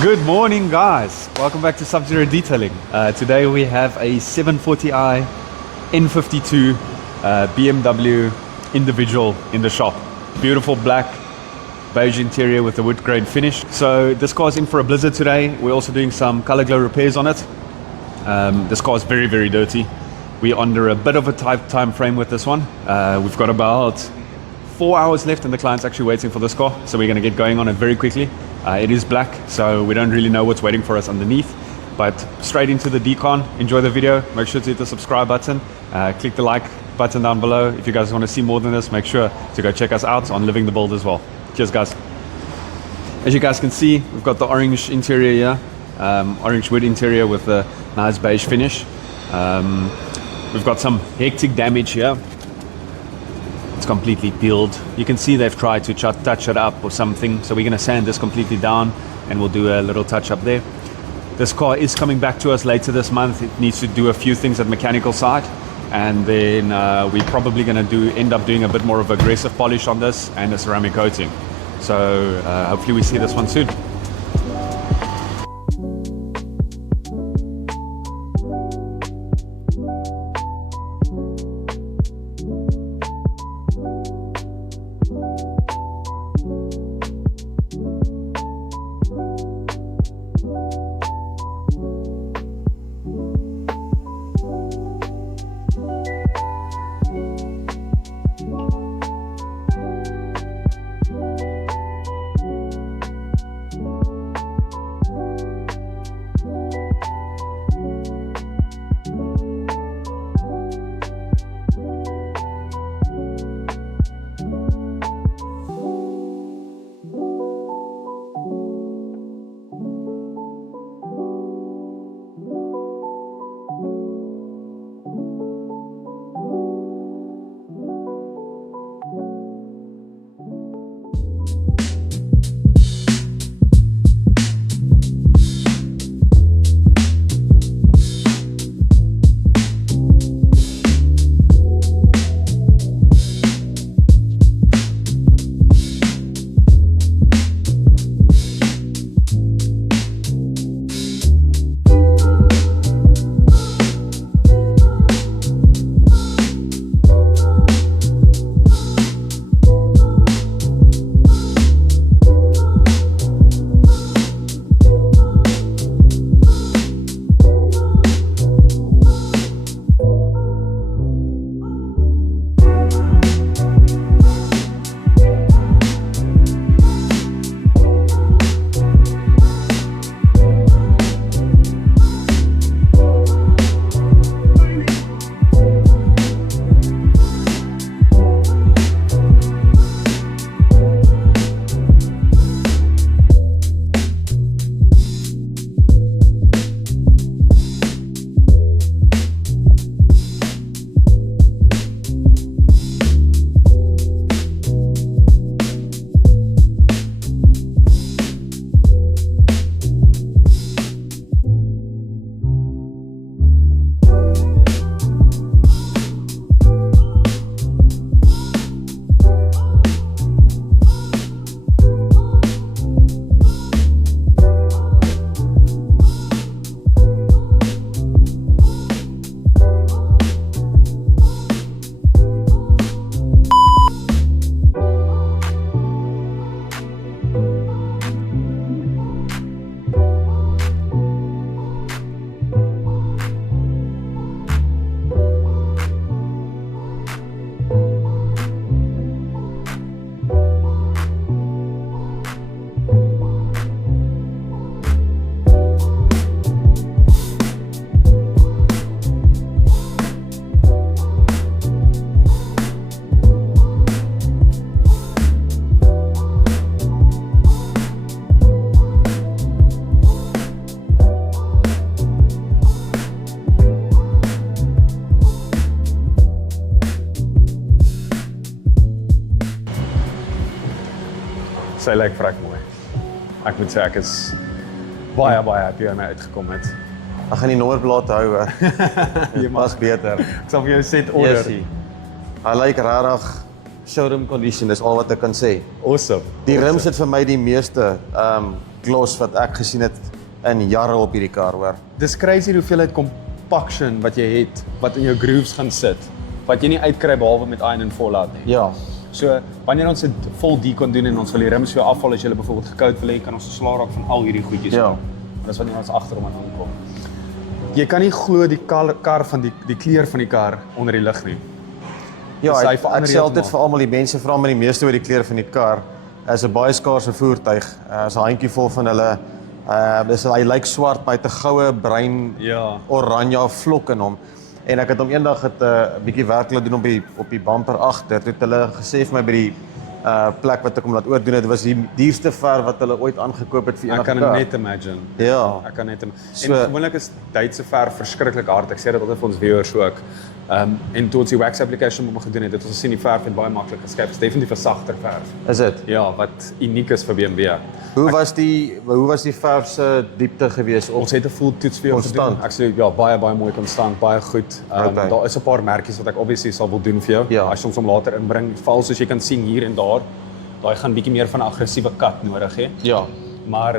Good morning, guys. Welcome back to Sub-Zero Detailing. Today we have a 740i N52 BMW individual in the shop. Beautiful black beige interior with a wood grain finish. So this car is in for a blizzard today. We're also doing some color glow repairs on it. This car is very, very dirty. We're under a bit of a tight time frame with this one. We've got about 4 hours left and the client's actually waiting for this car. So we're going to get going on it very quickly. It is black, so we don't really know what's waiting for us underneath. But straight into the decon. Enjoy the video. Make sure to hit the subscribe button. Click the like button down below. If you guys want to see more than this, make sure to go check us out on Living the Build as well. Cheers, guys. As you guys can see, we've got the orange interior here. Orange wood interior with a nice beige finish. We've got some hectic damage here. It's completely peeled. You can see they've tried to touch it up or something. So we're going to sand this completely down and we'll do a little touch up there. This car is coming back to us later this month. It needs to do a few things at mechanical side. And then we're probably going to end up doing a bit more of aggressive polish on this and a ceramic coating. So hopefully we see this one soon. Sy lyk vrek mooi. Ek moet sê ek is baie happy aan my uitgekom het. Ek gaan die nommerplaat hou hoor. Jy pas beter. Ek sal vir jou set order. Hy lyk regtig showroom condition, dis al wat ek kan sê. Awesome. Die rims het vir my die meeste gloss wat ek gesien het in jare op hierdie kar, hoor. Dis crazy die hoeveelheid compaction wat jy het, wat in jou grooves gaan sit, wat jy nie uitkry behalwe met iron en fallout nie. Ja. So, wanneer ons dit vol decon doen en ons wil die rims vir jou afval as jy byvoorbeeld gekoud wil hê, kan ons ontslaa raak van al hierdie goedjies. Ja. Dis wanneer ons agterom aankom. Jy kan nie glo die kar van die kleur van die kar onder die lig nie. Ja, Dis hy ek verander sê altyd heeltemal. vir almal die mense vra my die meeste oor die kleur van die kar. Is 'n baie skaarse voertuig. Is 'n handjie vol van hulle. Dis hy lyk swart, maar hy het 'n goue, bruin, Ja. oranje vlok in hom. En ek het hom eendag 'n bietjie werk laat doen op die bumper agter. Toe het hulle gesê vir my by die plek wat ek hom laat oordoen het, was die duurste verf wat hulle ooit aangekoop het vir Ek enige kan kar. dit net imagine. Ja. Ek kan net So- en gewoonlik is Duitse verf verskriklik hard. Ek sê dit altyd vir ons viewers ook. En toe ons die wax application met hom gedoen het, het ons gesien die verf het baie maklik geskyf. Dit is definitief 'n sagter verf. Is dit? Ja, wat uniek is vir BMW. Hoe was die verf se diepte gewees op? Ons het 'n full toets vir jou Konstant? gedoen. Ek sê ja, baie mooi konstant, baie goed. Okay. Daar is 'n paar merkies wat ek obviously sal wil doen vir jou. Ja. As jy ons hom later inbring, val soos jy kan sien hier en daar. Daai gaan bietjie meer van 'n aggressiewe kat nodig hê. Ja. Maar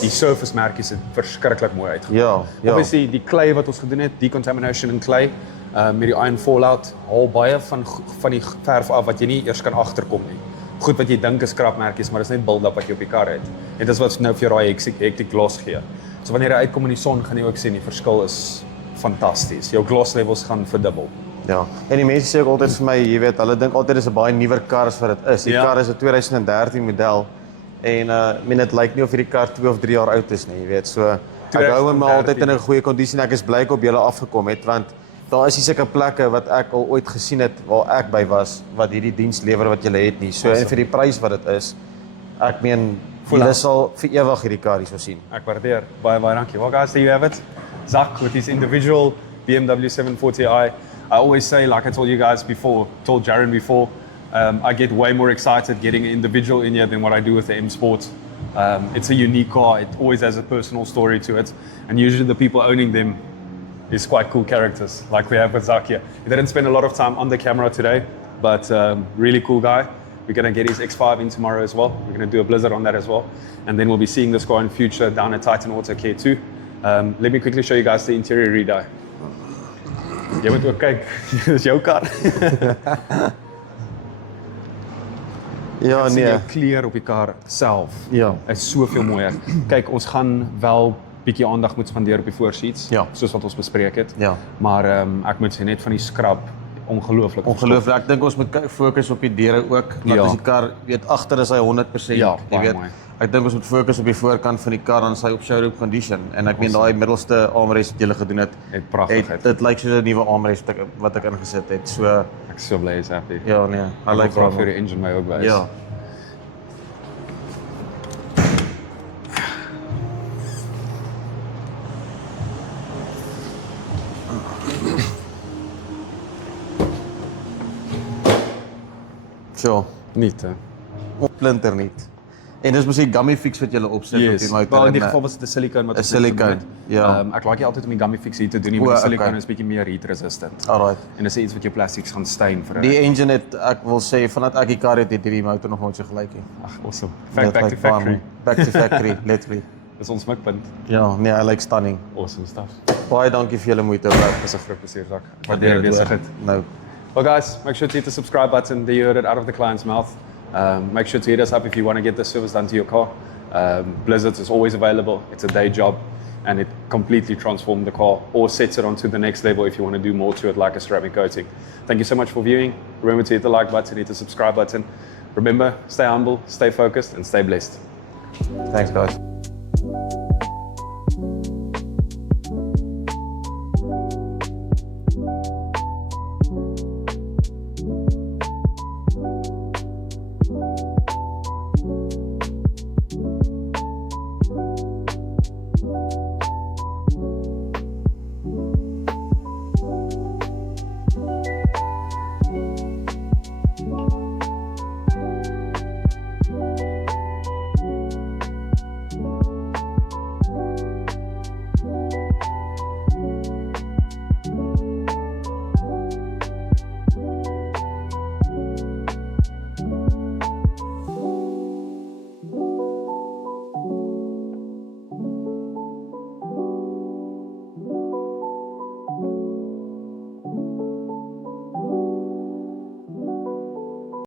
die surface merkies het verskriklik mooi uitgekom. Ja, ja. Obviously die klei wat ons gedoen het, decontamination in klei, met die iron fallout, haal baie van die verf af wat jy nie eers kan agterkom nie. Goed wat jy dink is skrapmerkies, maar dis net build-up wat jy op die kar het. En dis wat nou vir jou daai hectic gloss gee. So wanneer jy uitkom in die son, gaan jy ook sien die verskil is fantasties. Jou gloss levels gaan verdubbel. Ja. En die mense sê ook altyd vir my, jy weet, hulle dink altyd dis 'n baie nuwer kar as wat dit is. Die Ja. kar is 'n 2013 model en dit lyk nie of hierdie kar 2 of 3 jaar oud is nie, jy weet. So ek hou hom altyd in 'n goeie kondisie en ek is bly ek op julle afgekom het want daar is nie sulke plekke wat ek al ooit gesien het waar ek by was wat hierdie diens lewer wat julle het nie. So Awesome. en vir die prys wat dit is, ek meen Voel julle aan. sal vir ewig hierdie kar hierso sien. Ek waardeer. Baie dankie. Well guys, there you have it. Zak with his individual BMW 740i. I always say, like I told you guys before, told Jaron before, I get way more excited getting an individual in here than what I do with the M Sport. It's a unique car. It always has a personal story to it. And usually the people owning them is quite cool characters, like we have with Zak here. He didn't spend a lot of time on the camera today, but really cool guy. We're going to get his X5 in tomorrow as well. We're going to do a blizzard on that as well. And then we'll be seeing this car in future down at Titan Auto Care 2. Let me quickly show you guys the interior redye. Jy moet ook kyk, dis jou kar. Ja, Sien nee. jou kleur op die kar self. Ja. Is soveel mooier. Kyk, ons gaan wel bietjie aandag moet spandeer op die voorseats, Ja. soos wat ons bespreek het. Ja. Maar ek moet sê net van die skrap ongelooflik. Ongelooflik. Ek dink ons moet fokus op die deure ook. Want Ja. as die kar weet agter is hy 100%. Ja, jy baie weet. mooi. Ek dink ons moet fokus op die voorkant van die kar dan is hy op showroom condition. En ek meen daai middelste armrest wat jy gedoen het, Het pragtig uit. dit lyk soos 'n nuwe armrest wat ek ingesit het. So Ek is so bly is happy. ja, nee, I Ek like graag it. vir die engine my ook by is. Ja. So, Niet hè. oplinter nie. En dis mos die gummy fix wat jy opsit op die motor. Wel in die en, geval was dit 'n silicone wat een ons net gedoen silicone, het. ja. Ek like nie altyd om die gummy fix hier te doen nie, O, want die silicone okay. is bietjie meer heat resistant. Alright. En dis iets wat jou plastics gaan stain vir 'n Die engine het, ek wil sê, vandat ek die kar het hierdie motor nog nooit so gelyk nie. Ag, awesome. Dit Back to lyk baie factory. mooi. Back to factory, literally. Dis ons mikpunt. Ja, nee, hy lyk stunning. Awesome stuff. Baie dankie vir julle moeite, bro. Dis 'n groot plesier, Zak. Waardeer jou besigheid. Nou, Well guys, make sure to hit the subscribe button. There you heard it out of the client's mouth. Make sure to hit us up if you want to get the service done to your car. Blizzards is always available. It's a day job and it completely transformed the car or sets it onto the next level if you want to do more to it like a ceramic coating. Thank you so much for viewing. Remember to hit the like button, hit the subscribe button. Remember, stay humble, stay focused and stay blessed. thanks guys.